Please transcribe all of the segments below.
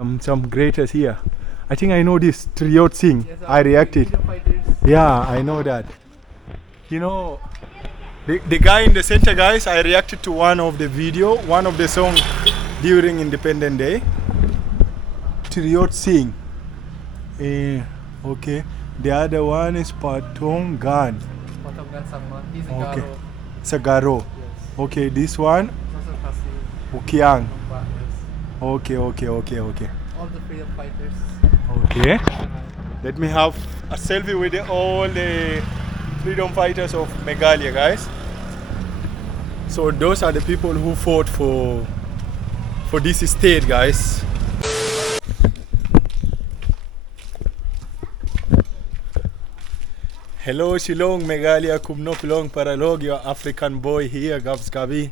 Some greatest here. I think I know this Tirot Sing. Yes, I reacted. Yeah, I know that. You know, the guy in the center, guys. I reacted to one of the song during Independence Day. Tirot Sing. Okay. The other one is Patongan. Patongan Sangma. He's a Okay. Garo. Sagaro. Yes. Okay, this one. Also Khasi. Kiang. Nongbah, yes. Okay. All the freedom fighters. Okay. Let me have a selfie with all the freedom fighters of Meghalaya, guys. So those are the people who fought for this state, guys. Hello, Shillong, Meghalaya, Kumnok Long Paralog, your African boy here, Gabs Gabi.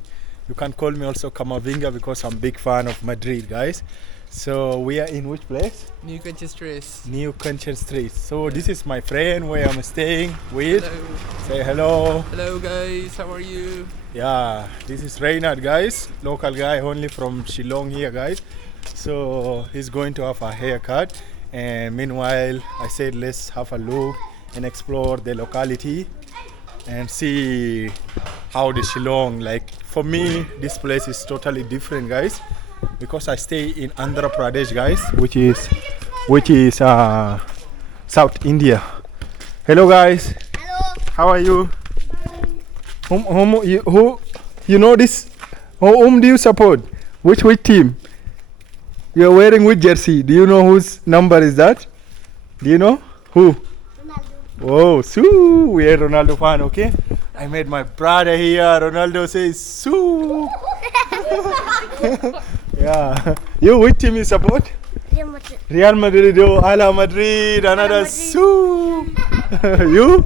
You can call me also Kamavinga because I'm a big fan of Madrid, guys. So we are in which place? New Country Straits. New Country Street. So this is my friend where I'm staying with. Hello. Say hello. Hello guys, how are you? Yeah, this is Reynard, guys. Local guy only from Shillong here, guys. So he's going to have a haircut. And meanwhile, I said let's have a look and explore the locality and see how the Shillong, like for me, this place is totally different, guys, because I stay in Andhra Pradesh, guys, which is South India. Hello, guys. Hello. How are you? Who you know this? Whom do you support? Which team? You're wearing which jersey? Do you know whose number is that? Do you know who? Whoa, Sue! We are Ronaldo fan, okay? I met my brother here. Ronaldo says Sue. Yeah. You, which team you support? Real Madrid. Real Madrid. Oh, Ala Madrid. Another Madrid. Sue. You?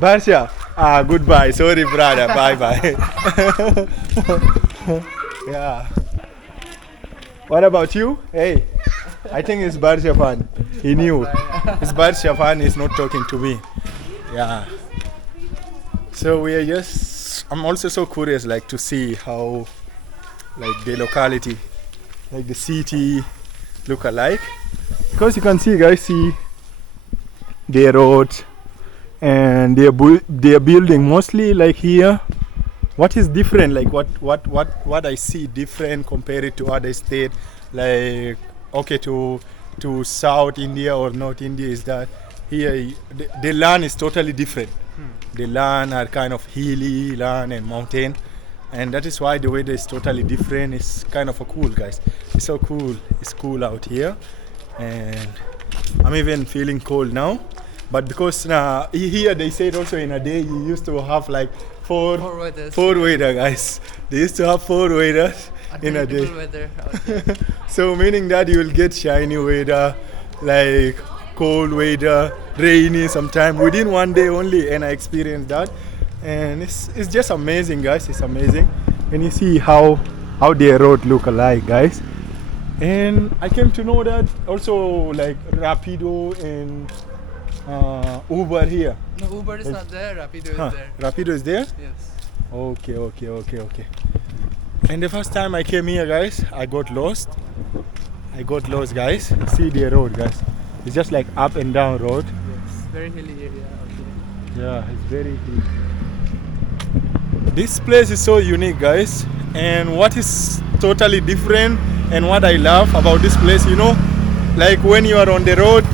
Barca. Ah, goodbye. Sorry, brother. Bye bye. Yeah. What about you? Hey. I think it's Barca fan. He knew. It's Barca fan. He's not talking to me. Yeah. So we are just. I'm also so curious, like, to see how, like, the locality, like the city, look alike. Because you can see, guys, see their roads, and they're building mostly like here. What is different? Like what I see different compared to other state, like. Okay, to South India or North India is that here the land is totally different. The land are kind of hilly land and mountain, and that is why the weather is totally different. It's kind of a cool, guys. It's so cool. It's cool out here, and I'm even feeling cold now. But because here they said also in a day you used to have like four weather, guys. They used to have 4 weathers in a day. Weather out here. So meaning that you will get shiny weather, like cold weather, rainy sometime within one day only, and I experienced that, and it's just amazing, guys. It's amazing, and you see how their road look alike, guys. And I came to know that also like Rapido and Uber here. No, Uber is not there, Rapido is there. Rapido is there? Yes. Okay. And the first time I came here, guys, I got lost, guys. See the road, guys. It's just like up and down road. Yes, very hilly area out here. Yeah, it's very hilly. This place is so unique, guys. And what is totally different and what I love about this place, you know, like when you are on the road,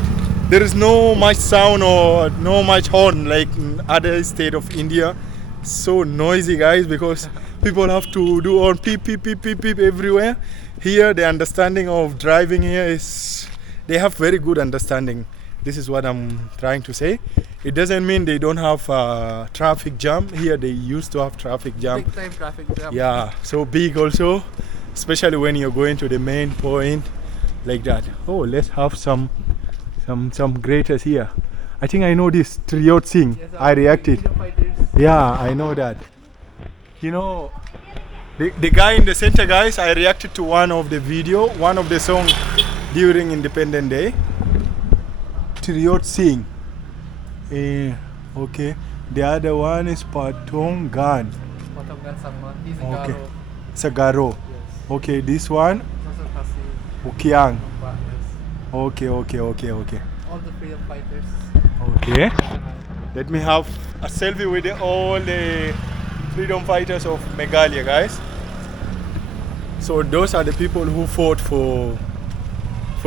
there is no much sound or no much horn like in other state of India. So noisy, guys, because people have to do on beep everywhere. Here the understanding of driving here is, they have very good understanding. This is what I'm trying to say. It doesn't mean they don't have traffic jam. Here they used to have traffic jam. Big time traffic jam. Yeah, so big also, especially when you're going to the main point like that. Oh, let's have some greatest here. I think I know this Tirot Sing. Yes, I reacted. freedom fighters. Yeah, I know that. You know, the guy in the center, guys, I reacted to one of the song during Independence Day. Tirot Sing. Okay. The other one is Patongan. Patongan Sangma. He's a Okay. Garo. Sagaro. Yes. Okay, this one. Also Kiang. Nongbah, yes. Okay. All the freedom fighters. Okay. Let me have a selfie with all the freedom fighters of Meghalaya, guys. So those are the people who fought for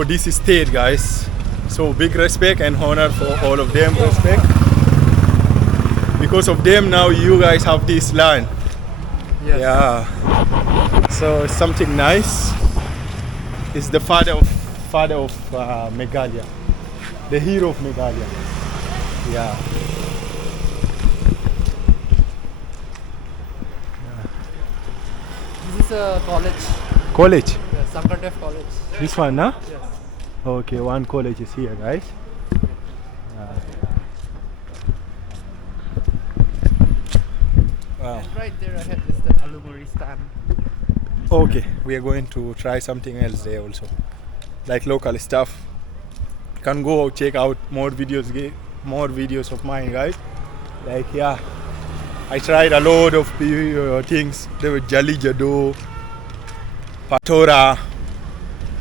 this state, guys. So big respect and honor for all of them. Respect. Because of them, now you guys have this land. Yes. Yeah. So it's something nice. It's the father of Meghalaya, the hero of Meghalaya. Yeah. This is a college. College. Yeah, Sangma College. This one, nah? Yes. Okay, one college is here, guys. Wow. And right there ahead is the alumni stand. Okay, we are going to try something else there also, like local stuff. You can go check out more videos of mine, guys. Like yeah, I tried a lot of things. There were Jali Jado, Patora,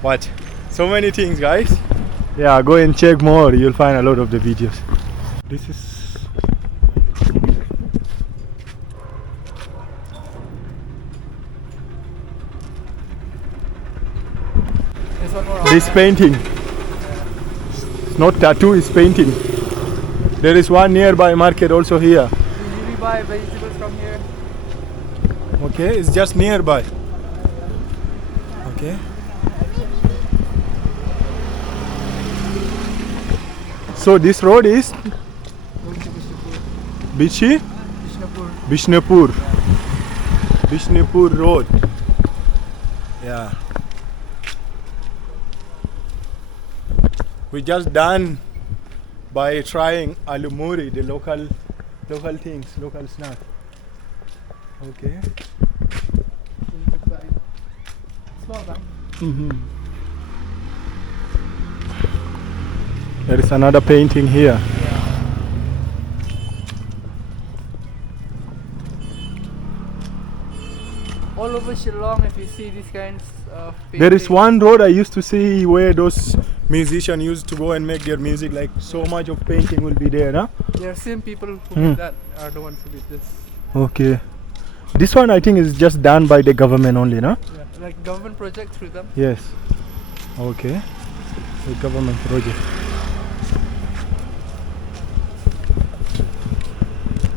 what? So many things, guys. Yeah, go and check more. You'll find a lot of the videos. This is. There's one more. This painting. Not tattoo, it's painting. There is one nearby market also here. We buy vegetables from here. Okay, it's just nearby. Okay. So this road is Going to Bichi Bishnapur. Bishnapur Road. Yeah. We just done by trying alumuri, the local things, local snack. Okay. Small one. Mm-hmm. There is another painting here. All over Shillong, if you see these kinds of There is paintings. one road I used to see where those musicians used to go and make their music. Like so much of painting will be there, huh? There are same people who Hmm. did that are the ones who did this. Okay. This one I think is just done by the government only, no? Yeah, like government project through them. Yes. Okay. The government project.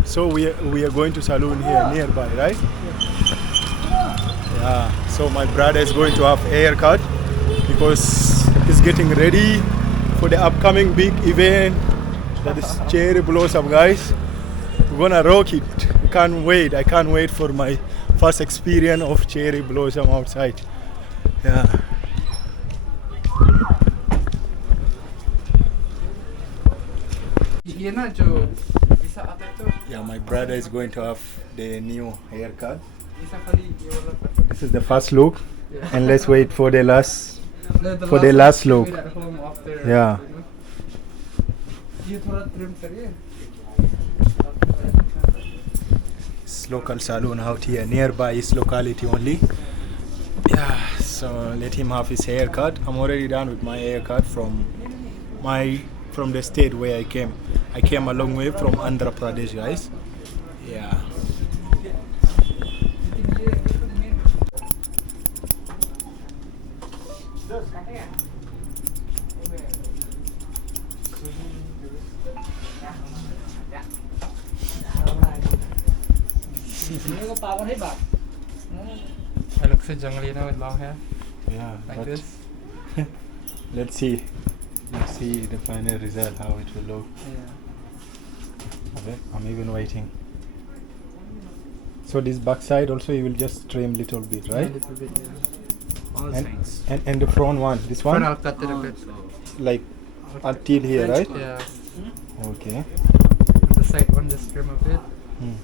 So we are going to saloon here nearby, right? Yeah. So my brother is going to have a haircut because he's getting ready for the upcoming big event. That is cherry blossom, guys. We're gonna rock it. I can't wait for my first experience of cherry blossom outside. Yeah. Yeah, my brother is going to have the new haircut. This is the first look, and let's wait for the last look. Yeah. It's local saloon out here nearby his locality only. Yeah, so let him have his haircut. I'm already done with my haircut from the state where I came. I came a long way from Andhra Pradesh, guys. Yeah. I look so jungly now with long hair. Yeah. Like but this. Let's see. Let's see the final result, how it will look. Yeah. Okay, I'm even waiting. So this back side also you will just trim little bit, right? A little bit, yeah. All sides. And the front one, this one, I'll cut it a bit. like until here, right? Yeah. Okay. The side one just trim a bit. Hmm.